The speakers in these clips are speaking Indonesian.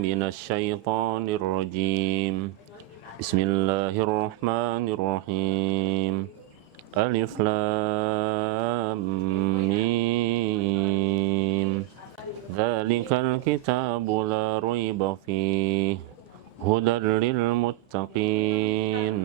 من الشيطان الرجيم بسم الله الرحمن الرحيم ألف لام ميم ذلك الكتاب لا ريب فيه هدى للمتقين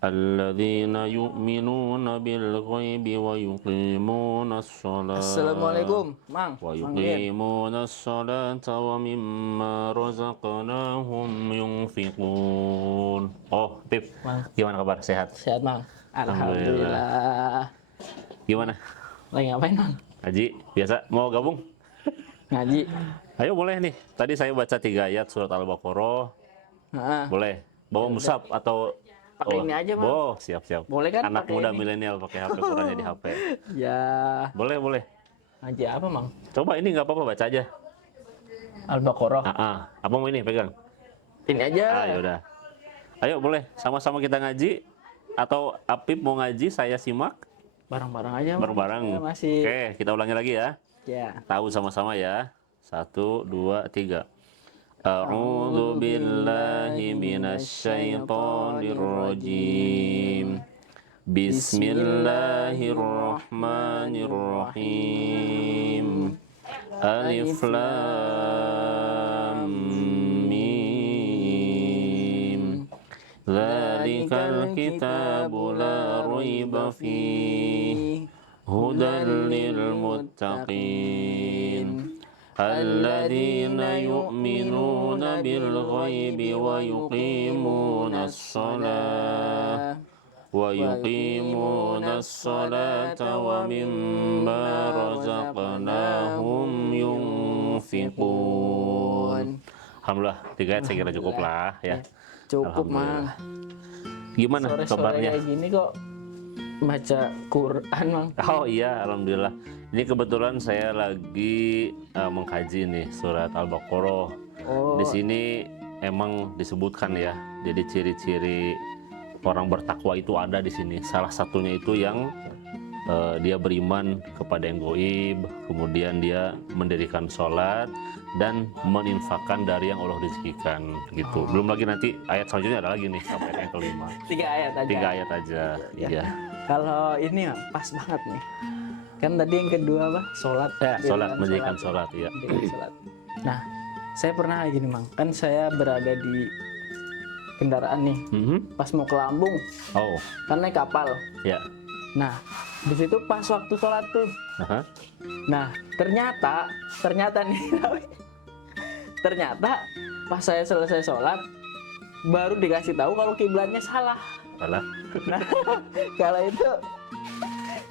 الذين يؤمنون بالغيب ويقيمون الصلاة Assalamualaikum, Mang. ويقيمون الصلاة ومما رزقناهم ينفقون. Oh, Pip, Mang. gimana kabar? Sehat? Sehat, Mang. Alhamdulillah. Alhamdulillah. Gimana? Lagi ngapain, Mang? Ngaji? Biasa? Mau gabung? Ngaji. Ayo boleh nih. Tadi saya baca 3 ayat surat Al-Baqarah. Heeh. Boleh? Bawa mushaf atau Pakai ini aja, Mang. Oh, siap-siap. Boleh kan Anak pakai muda ini? milenial pakai HP, Qurannya di HP. Ya, Boleh. ngaji apa, Mang? Coba ini nggak apa-apa, baca aja. Al-Baqarah. Apa mau ini pegang? Ini aja. Yaudah. Ayo boleh, sama-sama kita ngaji. Atau Apip mau ngaji, saya simak. Bareng-bareng aja, Mang. Bareng-bareng. Ya, masih. Oke, kita ulangi lagi ya. Ya. Tahu sama-sama ya. 1, 2, 3. A'udzu billahi minasyaitonir rajim. Bismillahirrahmanirrahim. Alif lam mim. Dzalikal kitabu la raiba fihi hudan lil muttaqin. الذين يؤمنون بالغيب ويقيمون الصلاة ومما رزقناهم ينفقون. Alhamdulillah, 3 ayat saya kira cukup lah ya. Cukup, Mang. Gimana Sore-sore kabarnya? kayak gini kok baca Quran, Mang. Oh iya, alhamdulillah. Ini kebetulan saya lagi mengkaji nih surat Al-Baqarah. Oh. Di sini emang disebutkan ya. Jadi ciri-ciri orang bertakwa itu ada di sini. Salah satunya itu yang dia beriman kepada yang gaib, kemudian dia mendirikan sholat dan meninfakkan dari yang Allah rezekikan gitu. Belum lagi nanti ayat selanjutnya ada lagi nih, sampai ayat kelima. 3 ayat aja. 3 ayat aja. Ya. Iya. Kalau ini ya, pas banget nih. Kan tadi yang kedua apa? Sholat. Ya, sholat, mendirikan sholat, ya. Mendirikan sholat. Nah, saya pernah gini, Mang. Kan saya berada di kendaraan nih. Pas mau ke Lampung, Oh, kan naik kapal. ya. Nah, di situ pas waktu sholat tuh. Aha. Nah, ternyata nih, ternyata pas saya selesai sholat, baru dikasih tahu kalau kiblatnya salah. Salah. Nah, kalau itu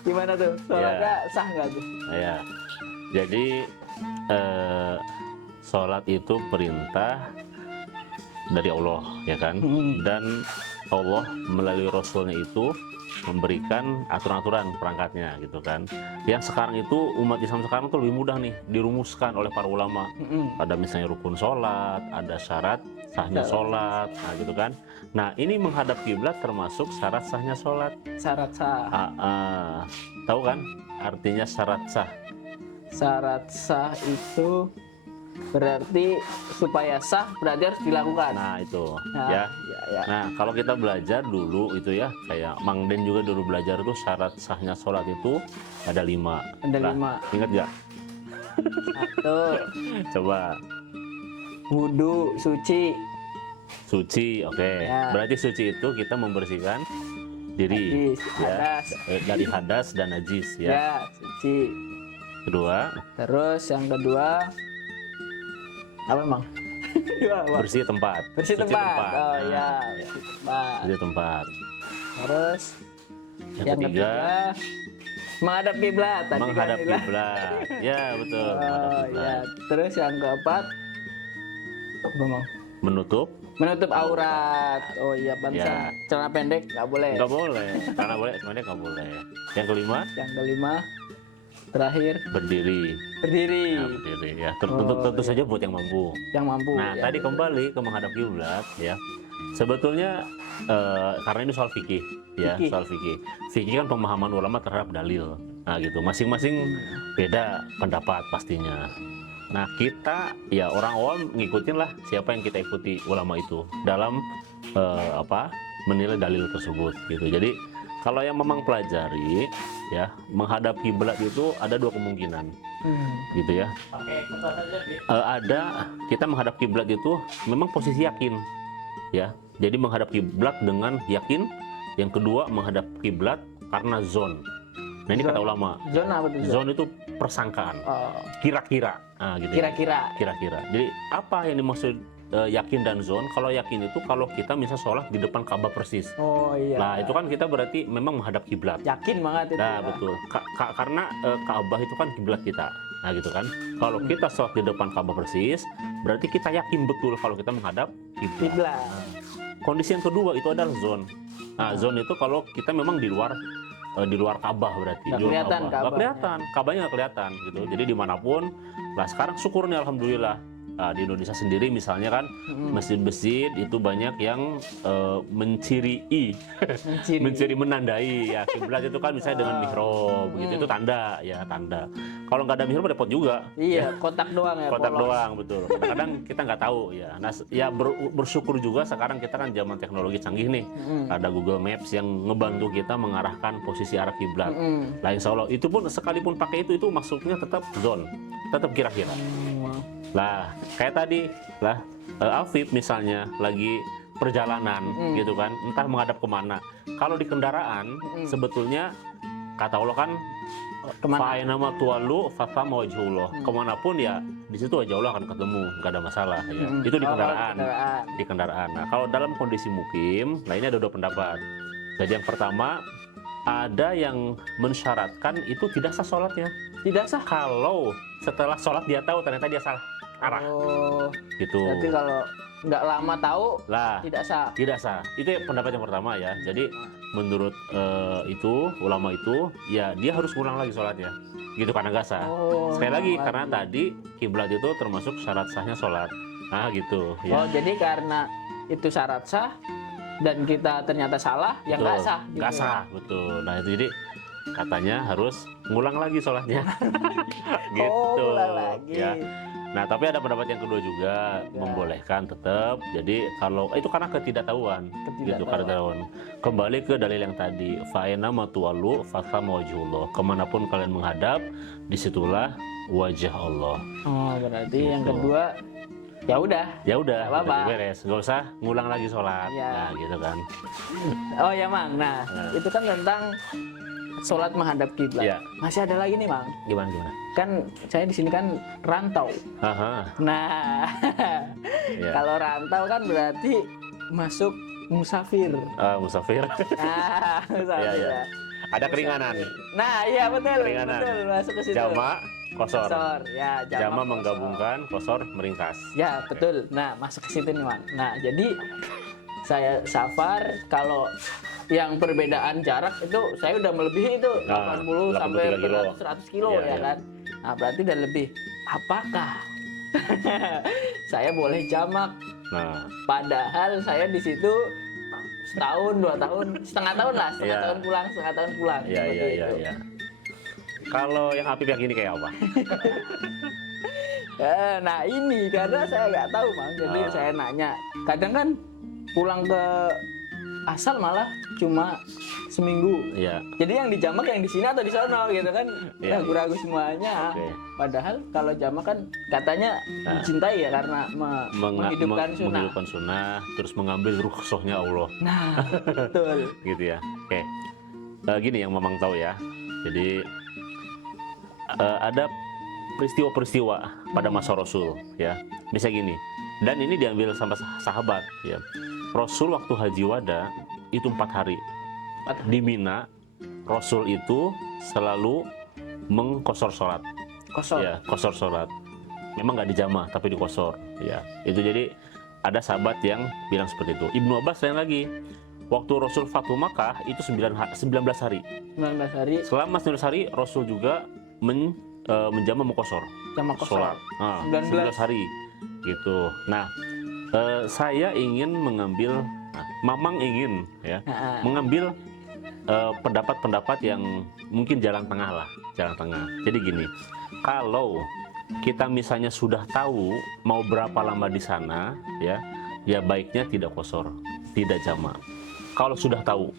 gimana tuh? Sholatnya sah nggak tuh? Ya. Jadi sholat itu perintah dari Allah, ya kan? Dan Allah melalui Rasulnya itu memberikan aturan-aturan perangkatnya, gitu kan? Yang sekarang itu umat Islam sekarang tuh lebih mudah nih dirumuskan oleh para ulama. Ada misalnya rukun sholat, ada syarat sahnya sholat, nah gitu kan? Nah ini menghadap kiblat termasuk syarat sahnya sholat. Syarat sah. Tahu kan artinya syarat sah? Syarat sah itu berarti supaya sah berarti harus dilakukan. Nah itu Nah, ya. ya. Nah kalau kita belajar dulu itu ya, kayak Mang Den juga dulu belajar tuh syarat sahnya sholat itu ada 5. Ada 5. Ingat gak? 1. Coba. Wudu, suci. Suci, oke. Ya. Berarti suci itu kita membersihkan diri, Najis, ya, hadas. dari hadas dan najis, ya. Ya, suci. Kedua, Terus yang kedua apa, Mang? bersih tempat. Bersih Suci tempat. Oh Nah, ya, ya. bersih tempat. Bersih tempat. Terus yang ketiga menghadap kiblat. Tadi kan menghadap bilang. kiblat. Ya betul. Menghadap Oh kiblat. ya. Terus yang keempat apa, Mang? Menutup. Menutup aurat. Oh iya, pantesan Ya. celana pendek nggak boleh. Nggak boleh. Karena boleh, semuanya nggak boleh. Yang kelima, Yang kelima, terakhir berdiri. berdiri. Nah, berdiri ya. Oh, Tentu saja buat yang mampu. Yang mampu. Nah, ya. tadi kembali ke menghadap kiblat ya. Sebetulnya karena ini soal fikih ya, Fikih. soal fikih. Fikih kan pemahaman ulama terhadap dalil. Nah, gitu. Masing-masing beda pendapat pastinya. Nah, kita ya orang awam ngikutin lah siapa yang kita ikuti, ulama itu dalam menilai dalil tersebut gitu. Jadi kalau yang memang pelajari ya menghadap kiblat itu ada dua kemungkinan gitu ya. Ada kita menghadap kiblat itu memang posisi yakin ya. Jadi menghadap kiblat dengan yakin. Yang kedua menghadap kiblat karena zon. Nah ini kata ulama. Zona apa tuh? Zon itu persangkaan. Kira-kira. Nah, gitu. Kira-kira. Jadi apa yang dimaksud yakin dan zon? Kalau yakin itu kalau kita misal sholat di depan Ka'bah persis. Oh iya. Nah itu kan kita berarti memang menghadap kiblat. Yakin banget itu. Nah betul. Karena Ka'bah itu kan kiblat kita. Nah gitu kan. Kalau kita sholat di depan Ka'bah persis, berarti kita yakin betul kalau kita menghadap kiblat. Kondisi yang kedua itu adalah zon. Nah zon itu kalau kita memang di luar Ka'bah berarti. Nggak kelihatan Ka'bah. Nggak kelihatan, Ka'bahnya nggak kelihatan gitu. Jadi dimanapun, nah sekarang syukurnya alhamdulillah. Nah, di Indonesia sendiri misalnya kan masjid-masjid itu banyak yang menciri menandai ya kiblat itu kan misalnya dengan mihrab begitu, itu tanda. Kalau nggak ada mihrab repot juga. Iya, kotak doang ya. Kotak doang, betul. Kadang-kadang kita nggak tahu ya. Nah, ya bersyukur juga sekarang kita kan zaman teknologi canggih nih. Ada Google Maps yang ngebantu kita mengarahkan posisi arah kiblat. Nah, insya Allah itu pun sekalipun pakai itu maksudnya tetap zone, tetap kira-kira. Lah, kayak tadi lah Afif misalnya lagi perjalanan gitu kan, entah menghadap kemana. Kalau di kendaraan sebetulnya kata Allah kan fa'inama tuwallu fathama wajhullah. Kemanapun ya di situ wajah Allah akan ketemu, nggak ada masalah ya. Itu di kendaraan. Di kendaraan. Nah, kalau dalam kondisi mukim, nah ini ada dua pendapat. Jadi yang pertama ada yang mensyaratkan itu tidak sah sholatnya. Tidak sah kalau setelah sholat dia tahu ternyata dia salah arah. Gitu. Berarti kalau nggak lama tahu lah tidak sah. Tidak sah. Itu pendapat yang pertama ya. Jadi menurut ulama itu ya dia harus ulang lagi sholatnya. Gitu karena nggak sah. Sekali lagi karena tadi kiblat itu termasuk syarat sahnya sholat. Nah gitu. Ya. Jadi karena itu syarat sah dan kita ternyata salah, yang nggak sah. Nggak sah, betul. Nah itu jadi katanya harus ngulang lagi sholatnya. Gitu. Ngulang lagi. Ya. Nah tapi ada pendapat yang kedua juga membolehkan tetap. Jadi kalau itu karena ketidaktahuan. Gitu ketidaktahuan. Kembali ke dalil yang tadi, fa'inama tuwallu fathama wajhullah. Kemanapun kalian menghadap, disitulah wajah Allah. Berarti yang kedua ya udah beres, nggak usah ngulang lagi sholat. Nah gitu kan. Oh ya Mang, nah itu kan tentang sholat menghadap kiblat. Masih ada lagi nih Mang. Gimana? Kan saya di sini kan rantau. Nah, kalau rantau kan berarti masuk musafir. Musafir. Musafir. Ya. Ada keringanan. Nah, iya betul. Keringanan. Betul, masuk ke situ. Jama, kosor. Ya, jama menggabungkan, kosor meringkas. Ya, betul. Nah, masuk ke situ nih, Mang. Nah, jadi saya safar kalau yang perbedaan jarak itu saya udah melebihi itu 80 sampai 100 kilo ya kan. Nah, berarti udah lebih. Apakah saya boleh jamak? Nah, padahal saya di situ setahun, 2 tahun, setengah tahun lah, setengah tahun pulang. Iya. Kalau yang Apip yang ini kayak apa? Nah ini karena saya nggak tahu Mang, jadi saya nanya. Kadang kan pulang ke asal malah cuma seminggu. Iya. Jadi yang dijamak yang di sini atau di sana gitu kan, ragu-ragu semuanya. Padahal kalau jamak kan katanya dicintai ya karena menghidupkan sunnah, terus mengambil rukhsahnya Allah. Nah, betul. Gitu ya. Oke. Gini yang Mamang tahu ya. Jadi ada peristiwa-peristiwa pada masa Rasul ya. Misalnya gini. Dan ini diambil sama sahabat ya. Rasul waktu haji wada itu 4 hari. Di Mina Rasul itu selalu mengkosor sholat. Kosor sholat. Memang nggak dijamah tapi dikosor. Ya, itu jadi ada sahabat yang bilang seperti itu. Ibnu Abbas lain lagi. Waktu Rasul Fatu Makkah itu 19 hari. 19 hari. Selama 19 hari Rasul juga menjamah mengkosor. Sholat. 19 hari. Gitu. Nah, saya ingin mengambil, Mamang ingin ya, mengambil pendapat-pendapat yang mungkin jalan tengah lah, jalan tengah. Jadi gini, kalau kita misalnya sudah tahu mau berapa lama di sana, ya baiknya tidak qashar, tidak jamak. Kalau sudah tahu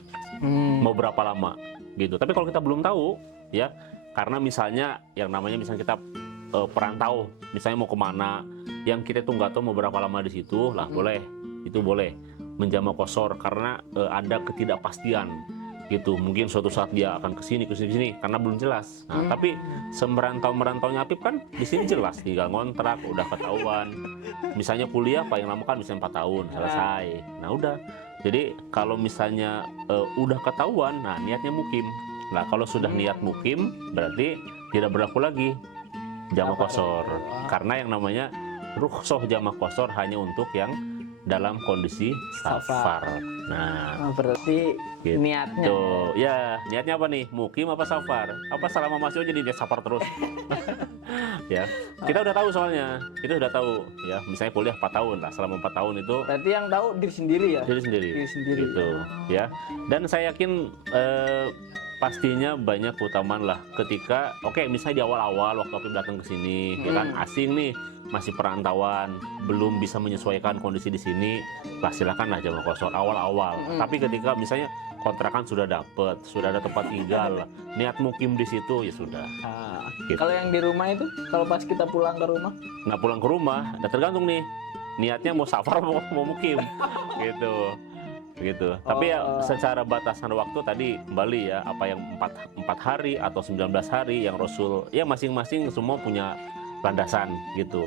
mau berapa lama gitu. Tapi kalau kita belum tahu, ya, karena misalnya yang namanya misalnya kita perantau, misalnya mau kemana, yang kita tuh nggak tahu mau berapa lama di situ, lah boleh, itu boleh menjamak qashar karena ada ketidakpastian gitu. Mungkin suatu saat dia akan ke sini karena belum jelas. Nah, tapi merantaunya Apip kan di sini jelas, tinggal ngontrak, udah ketahuan. Misalnya kuliah paling lama kan bisa 4 tahun selesai. Nah, udah. Jadi kalau misalnya udah ketahuan, nah niatnya mukim. Nah, kalau sudah niat mukim berarti tidak berlaku lagi jamak qashar. Karena yang namanya rukhsah jamak qashar hanya untuk yang dalam kondisi safar. Nah, berarti gitu. niatnya. Ya, niatnya apa nih? Mukim apa safar? Apa selama masih jadi dia safar terus? Ya, kita udah tahu soalnya. Kita udah tahu, ya. Misalnya kuliah 4 tahun lah, selama 4 tahun itu. Berarti yang tahu diri sendiri ya? Diri sendiri. Gitu, ya. Dan saya yakin pastinya banyak keutamaan lah ketika, misalnya di awal-awal waktu Apip datang ke sini, ya kan asing nih, masih perantauan, belum bisa menyesuaikan kondisi di sini, lah silakanlah jamak qashar awal-awal. Tapi ketika misalnya kontrakan sudah dapet, sudah ada tempat tinggal, niat mukim di situ, ya sudah. Gitu. Kalau yang di rumah itu, kalau pas kita pulang ke rumah? Nah, pulang ke rumah, udah tergantung nih, niatnya mau safar mau mukim, gitu. Tapi ya secara batasan waktu tadi kembali ya, apa yang 4 hari atau 19 hari yang Rasul, ya masing-masing semua punya landasan gitu.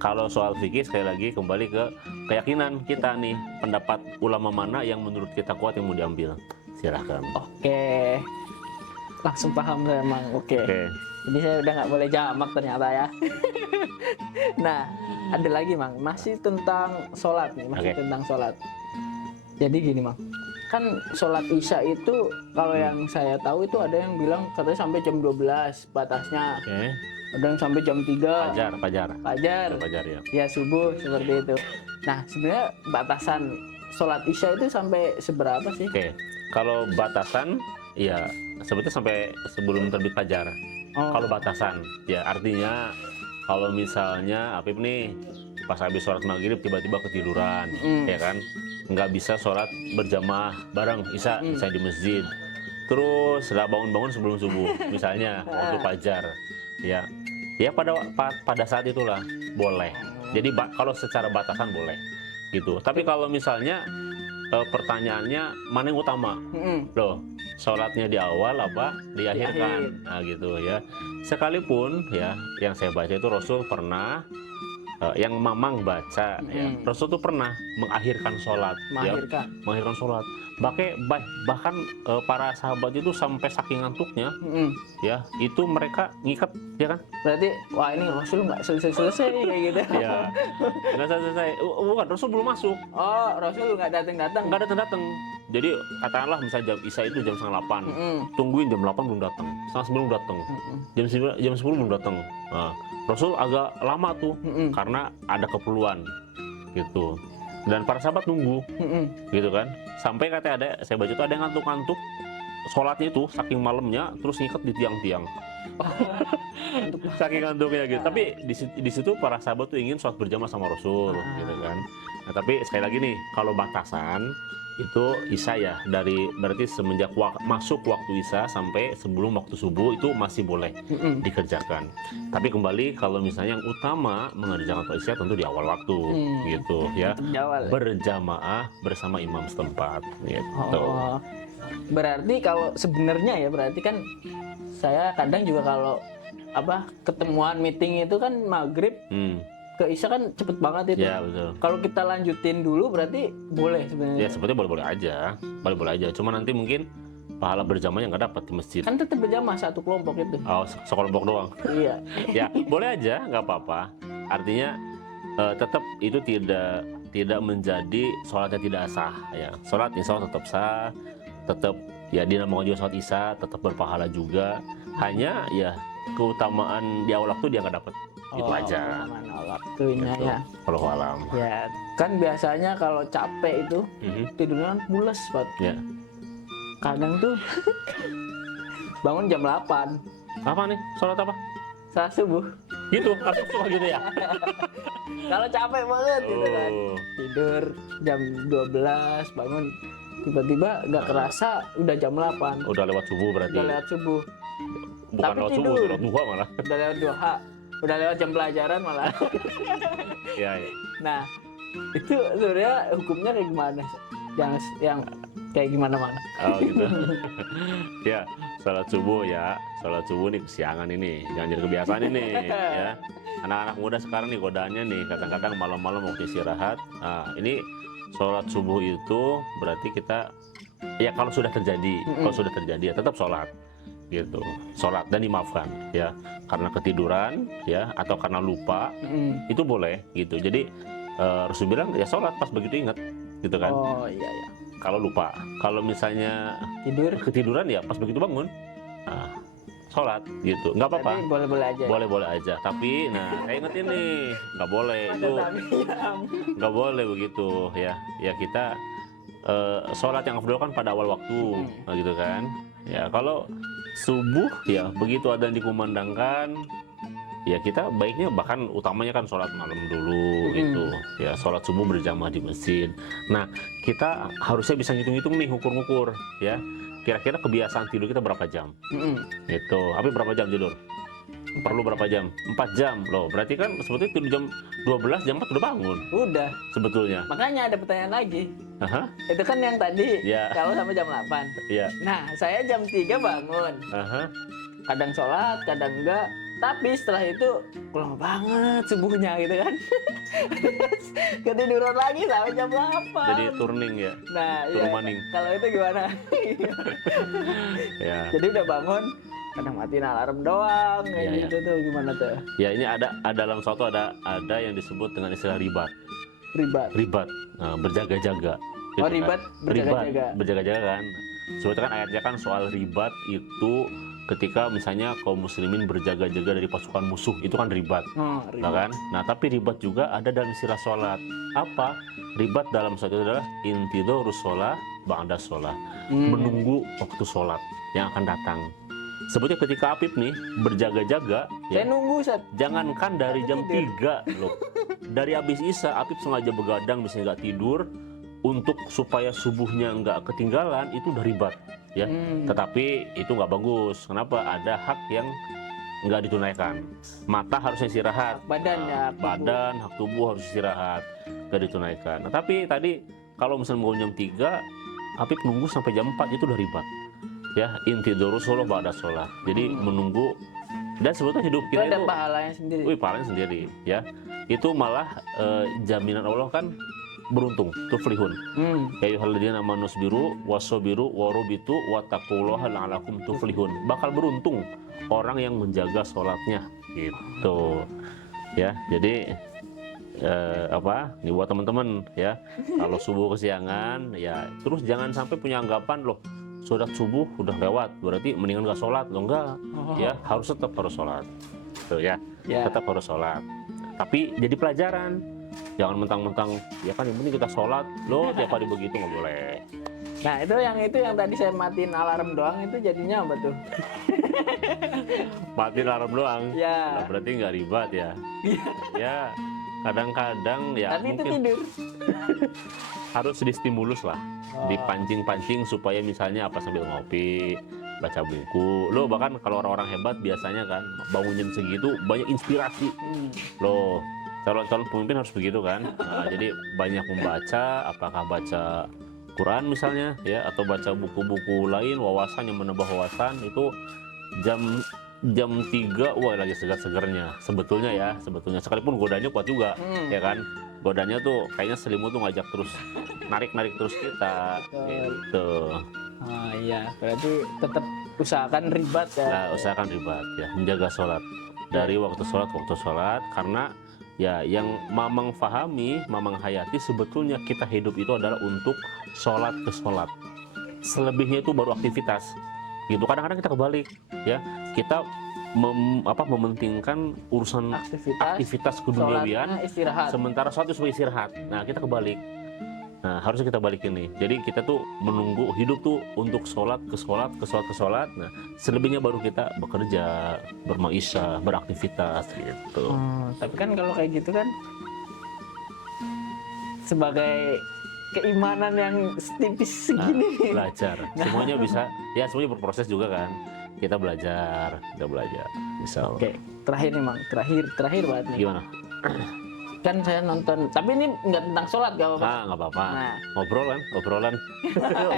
Kalau soal fikih sekali lagi kembali ke keyakinan kita nih, pendapat ulama mana yang menurut kita kuat yang mau diambil. Silahkan. Oke. Langsung paham saya emang. Oke. Jadi saya udah nggak boleh jamak ternyata ya. Nah, ada lagi Mang, masih tentang sholat nih, tentang sholat. Jadi gini Mang, kan sholat isya itu kalau yang saya tahu itu ada yang bilang katanya sampai jam 12 batasnya. Ada yang sampai jam 3. Fajar ya. Ya subuh seperti itu. Nah, sebenarnya batasan sholat isya itu sampai seberapa sih? Kalau batasan ya sebetulnya sampai sebelum terbit fajar. Kalau batasan ya artinya kalau misalnya Apip nih pas habis sholat maghrib tiba-tiba ketiduran, ya kan, nggak bisa sholat berjamaah bareng isya misalnya di masjid, terus sudah bangun-bangun sebelum subuh misalnya waktu fajar, ya pada saat itulah boleh. Jadi kalau secara batasan boleh gitu. Tapi kalau misalnya pertanyaannya mana yang utama, loh, sholatnya di awal apa diakhirkan, nah gitu ya. Sekalipun ya yang saya baca itu Rasul pernah yang Mamang baca, ya, Rasul tuh pernah mengakhirkan sholat, mengakhirkan sholat. Bahkan para sahabat itu sampai saking ngantuknya, ya itu mereka ngikat, ya kan? Berarti wah ini Rasul nggak selesai kayak gitu. Ya, nggak selesai. Bukan, Rasul belum masuk. Oh, Rasul nggak datang. Nggak datang. Jadi katakanlah misalnya jam isya itu jam 7:30, tungguin jam 8 belum datang, 7:30 belum datang, jam 10 belum datang. Nah, Rasul agak lama tuh karena ada keperluan gitu. Dan para sahabat nunggu, gitu kan. Sampai katanya saya baca itu ada yang ngantuk-ngantuk sholatnya itu saking malamnya, terus ngikat di tiang-tiang. Saking ngantuknya gitu. Tapi di situ para sahabat tuh ingin sholat berjamaah sama Rasul, gitu kan. Nah, tapi sekali lagi nih, kalau batasan itu isya ya, berarti semenjak masuk waktu isya sampai sebelum waktu subuh itu masih boleh dikerjakan. Tapi kembali kalau misalnya yang utama mengerjakan sholat isya tentu di awal waktu, gitu ya, berjamaah bersama imam setempat gitu. Berarti kalau sebenarnya ya, berarti kan saya kadang juga kalau ketemuan meeting itu kan maghrib ke isya kan cepet banget itu. Ya, betul. Kalau kita lanjutin dulu berarti boleh sebenarnya. Ya sebetulnya boleh-boleh aja. Cuma nanti mungkin pahala berjamaahnya nggak dapat di masjid. Kan tetap berjamaah satu kelompok itu. Oh, sekelompok doang. Iya. Ya boleh aja, nggak apa-apa. Artinya tetap itu tidak menjadi sholatnya tidak sah. Ya, sholat insya Allah tetap sah, tetap ya dinamakan juga sholat isya, tetap berpahala juga. Hanya ya keutamaan di awal waktu dia nggak dapat. Itu aja. Mana waktunya gitu. Ya. Kalau alam. Ya, kan biasanya kalau capek itu tidurnya kan pules, Pak. Ya. Kadang tuh bangun jam 8. Apa nih? Sholat apa? Saat subuh. Gitu, Apip suka gitu ya. Kalau capek banget gitu kan. Oh. Tidur jam 12 bangun tiba-tiba nggak kerasa udah jam 8. Udah lewat subuh berarti. Udah lewat subuh. Bukan tapi lewat tidur. subuh, lewat duha malah. Udah lewat duha. Udah lewat jam pelajaran malah. Iya, iya. Nah, itu sebenarnya hukumnya kayak gimana? Yang kayak gimana-mana. Oh gitu. Ya, sholat subuh ya. Sholat subuh nih kesiangan ini. Jangan jadi kebiasaan ini ya. Anak-anak muda sekarang nih godaannya nih kadang-kadang malam-malam waktu istirahat. Nah, ini sholat subuh itu berarti kita ya kalau sudah terjadi, ya tetap sholat gitu. Sholat dan dimaafkan ya. Karena ketiduran ya atau karena lupa itu boleh gitu. Jadi Rasul bilang ya sholat pas begitu ingat gitu kan. Oh iya ya. Kalau lupa, kalau misalnya ketiduran ya pas begitu bangun, nah, sholat gitu, nggak apa-apa. Jadi boleh-boleh aja. Boleh-boleh aja. Tapi, nah, saya ingetin nih, nggak boleh itu, nggak boleh begitu ya. Ya kita sholat yang afdol kan pada awal waktu, nah, gitu kan. Ya kalau subuh ya begitu adzan dikumandangkan. Ya kita baiknya bahkan utamanya kan sholat malam dulu gitu ya, sholat subuh berjamaah di masjid. Nah kita harusnya bisa ngitung-ngitung nih, ukur-ukur ya kira-kira kebiasaan tidur kita berapa jam gitu. Tapi berapa jam tidur? Perlu berapa jam? 4 jam loh, berarti kan sebetulnya tidur jam 12, jam 4 udah bangun udah sebetulnya. Makanya ada pertanyaan lagi. Aha. Itu kan yang tadi Ya. kalau sampai jam 8. Iya. Nah saya jam 3 bangun. Aha. Kadang sholat, kadang enggak. Tapi setelah itu lama banget subuhnya gitu kan. Ketiduran lagi sampai jam 8. Jadi turning ya. Nah iya. turmaning. Kalau itu gimana? Ya. Jadi udah bangun, kadang matiin alarm doang kayak Iya, gitu tuh, gimana tuh? Ya ini ada dalam suatu ada yang disebut dengan istilah ribat. Ribat. Nah, berjaga-jaga. Oh, kan. ribat, berjaga-jaga. Berjaga-jaga kan. Sebetulnya kan ayatnya kan soal ribat itu ketika misalnya kaum muslimin berjaga-jaga dari pasukan musuh, itu kan ribat. Ribat. Nah kan? Nah, tapi ribat juga ada dalam istilah sholat. Apa? Ribat dalam sholat itu adalah intidorus sholat ba'da sholat. Menunggu waktu sholat yang akan datang. Sebetulnya ketika Apip nih berjaga-jaga, Saya nunggu Ustaz. jangankan dari jam 3 loh. Dari habis Isya Apip sengaja begadang misalnya nggak tidur untuk supaya subuhnya nggak ketinggalan, itu udah ribat ya. Tetapi itu nggak bagus. Kenapa? Ada hak yang nggak ditunaikan. Mata harusnya istirahat, Badan ya, tubuh. badan, hak tubuh harus istirahat, nggak ditunaikan. Nah, tapi tadi kalau misalnya mau jam 3 Apip nunggu sampai jam 4 itu udah ribat ya. Intidorus sholat ba'da sholat. Jadi menunggu, dan sebetulnya hidup Itu kita ada itu pahalanya sendiri. pahalanya sendiri ya. Itu malah jaminan Allah kan beruntung, tuflihun. Ya ayyuhalladzina amanu sabiru wasabiru warubitu wattaqullaha la'allakum tuflihun. Bakal beruntung orang yang menjaga sholatnya gitu. Ya, jadi ini buat teman-teman ya, kalau subuh kesiangan ya terus jangan sampai punya anggapan loh sholat subuh udah lewat berarti mendingan nggak sholat loh, enggak. Ya harus tetap sholat tuh ya. Tetap harus sholat, tapi jadi pelajaran. Jangan mentang-mentang ya kan yang penting kita sholat loh tiap hari begitu, nggak boleh. Nah itu yang tadi saya matiin alarm doang, itu jadinya apa tuh? Matiin alarm doang. Ya. Nah, berarti nggak ribat ya. Ya kadang-kadang ya Tapi itu mungkin tidur. harus distimulus lah, dipancing-pancing supaya misalnya apa sambil ngopi, baca buku. Lo bahkan kalau orang-orang hebat biasanya kan bangun jam segitu banyak inspirasi. Lo calon-calon pemimpin harus begitu kan. Nah, jadi banyak membaca, apakah baca Quran misalnya ya atau baca buku-buku lain, wawasan yang menambah wawasan. Itu jam 3 wah lagi segar-segarnya sebetulnya ya, sekalipun godanya kuat juga ya kan. Godanya tuh kayaknya selimut tuh ngajak terus narik terus kita gitu. Oh iya, berarti tetap usahakan ribat ya. Nah, usahakan ribat ya, menjaga sholat dari waktu sholat karena ya yang Mamang fahami, Mamang hayati, sebetulnya kita hidup itu adalah untuk sholat ke sholat. Selebihnya itu baru aktivitas gitu. Kadang-kadang kita kebalik ya, kita mementingkan urusan aktivitas keduniawian, sholatnya istirahat. sementara sholat itu sebagai istirahat. Nah kita kebalik Nah, harusnya kita balikin nih. Jadi kita tuh menunggu hidup tuh untuk sholat ke sholat, ke sholat ke sholat. Nah, selebihnya baru kita bekerja, bermaisha, beraktivitas gitu. Tapi kan kalau kayak gitu kan sebagai keimanan yang tipis segini. Belajar. Semuanya bisa, ya semuanya berproses juga kan. Kita belajar. Bisa. Oke, terakhir nih Mang, terakhir banget nih. Gimana? Kan saya nonton, tapi ini nggak tentang sholat gak apa-apa. Nggak apa-apa. Nah. Obrolan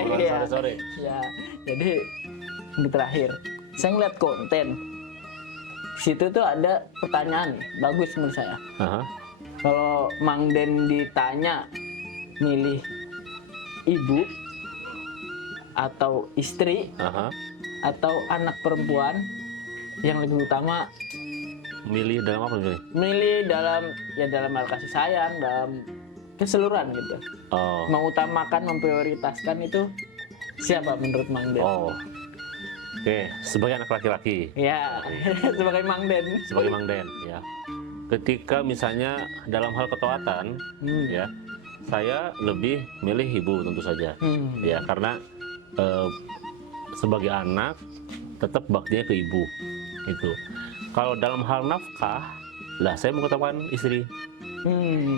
Iya. sore-sore. Ya, jadi ini terakhir. Saya ngeliat konten. Situ tuh ada pertanyaan nih, bagus menurut saya. Aha. Kalau Mang Den ditanya milih ibu atau istri Aha. atau anak perempuan, yang lebih utama Milih dalam apa nih? milih dalam hal kasih sayang, dalam keseluruhan gitu. Oh. Mengutamakan, memprioritaskan itu siapa menurut Mang Den? Oh. Oke, sebagai anak laki-laki, Ya, sebagai Mang Den. sebagai Mang Den, ya. Ketika misalnya dalam hal ketaatan, ya, saya lebih milih ibu tentu saja, ya, karena sebagai anak tetap baktinya ke ibu, itu. Kalau dalam hal nafkah, lah saya mengutamakan istri,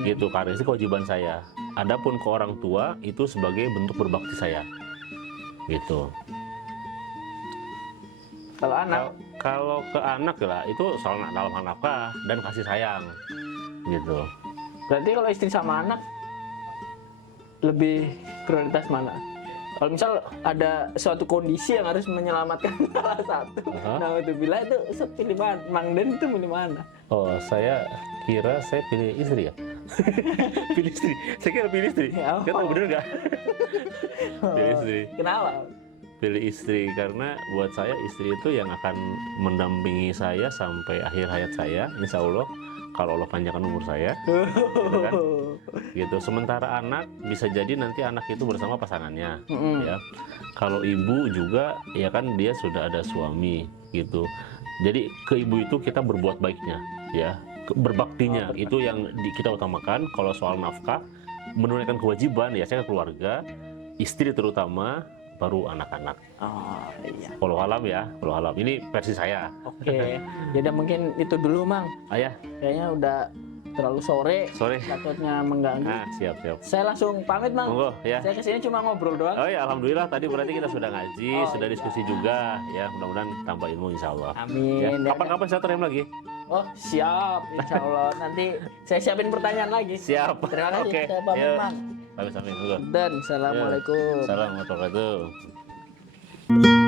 gitu, karena itu kewajiban saya. Adapun ke orang tua itu sebagai bentuk berbakti saya, gitu. Kalau anak, Kalau ke anak lah itu soal dalam hal nafkah dan kasih sayang, gitu. berarti kalau istri sama anak lebih prioritas mana? Kalau misal ada suatu kondisi yang harus menyelamatkan salah satu, nah itu bila itu pilih mana? Mang Den itu pilih mana? Oh, saya kira saya pilih istri ya. Pilih istri. Saya kira pilih istri. Ya, Kita tahu bener nggak? Pilih istri. Kenapa? Pilih istri karena buat saya istri itu yang akan mendampingi saya sampai akhir hayat saya, insya Allah. Kalau Allah panjangkan umur saya, gitu kan? Gitu. Sementara anak bisa jadi nanti anak itu bersama pasangannya, ya. Kalau ibu juga, ya kan dia sudah ada suami, gitu. Jadi ke ibu itu kita berbuat baiknya, ya. Berbaktinya itu yang kita utamakan. Kalau soal nafkah, menunaikan kewajiban, ya saya ke keluarga, istri terutama, baru anak-anak. Oh iya. Walau alam ya, walau alam. Ini versi saya. Oke. Jadi mungkin itu dulu Mang. Ayah, Kayaknya udah terlalu sore. sore. Takutnya mengganggu. Siap. Saya langsung pamit Mang. Monggo ya. Saya kesini cuma ngobrol doang. Oh ya, alhamdulillah tadi berarti kita sudah ngaji, sudah diskusi juga, ya mudah-mudahan tambah ilmu insya Allah. Amin. Ya, kapan-kapan saya terima lagi. Oh siap, insya Allah. Nanti saya siapin pertanyaan lagi. Siap. Terima kasih. Oke. Saya pamit Yuk. Mang. Pamit. Monggo. Dan assalamualaikum. Assalamualaikum warahmatullahi wabarakatuh.